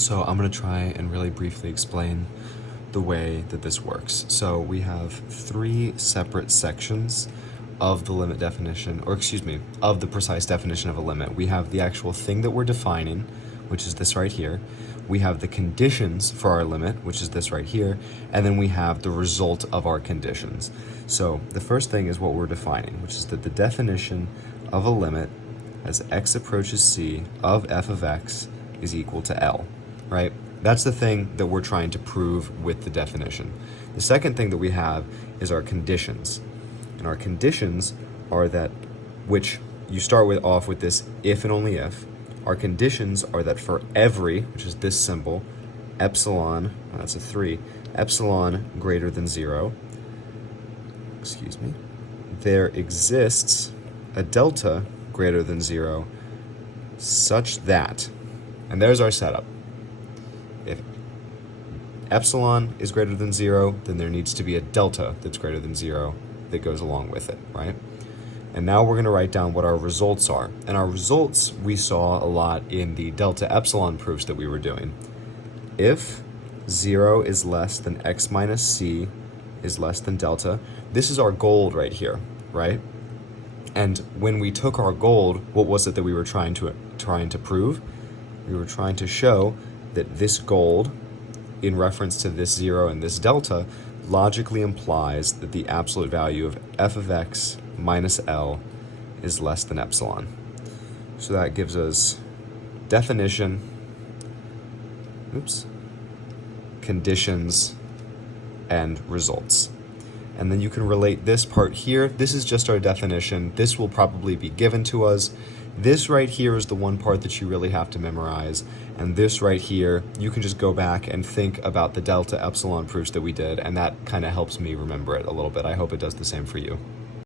So I'm going to try and really briefly explain the way that this works. So we have three separate sections of the limit definition, or excuse me, of the precise definition of a limit. We have the actual thing that we're defining, which is this right here. We have the conditions for our limit, which is this right here, and then we have the result of our conditions. So the first thing is what we're defining, which is that the definition of a limit as x approaches c of f of x is equal to L, right? That's the thing that we're trying to prove with the definition. The second thing that we have is our conditions. And our conditions are that, which you start with off with this if and only if. Our conditions are that for every, which is this symbol, epsilon, that's a 3, epsilon greater than 0, there exists a delta greater than 0 such that, and there's our setup. If epsilon is greater than 0, then there needs to be a delta that's greater than 0 that goes along with it, right? And now we're going to write down what our results are. And our results we saw a lot in the delta epsilon proofs that we were doing. If 0 is less than x minus c is less than delta, this is our gold right here, right? And when we took our gold, what was it that we were trying to prove? We were trying to show that this gold, in reference to this 0 and this delta, logically implies that the absolute value of f of x minus L is less than epsilon. So that gives us definition, conditions, and results. And then you can relate this part here. This is just our definition. This will probably be given to us. This right here is the one part that you really have to memorize. And this right here, you can just go back and think about the delta epsilon proofs that we did, and that kind of helps me remember it a little bit. I hope it does the same for you.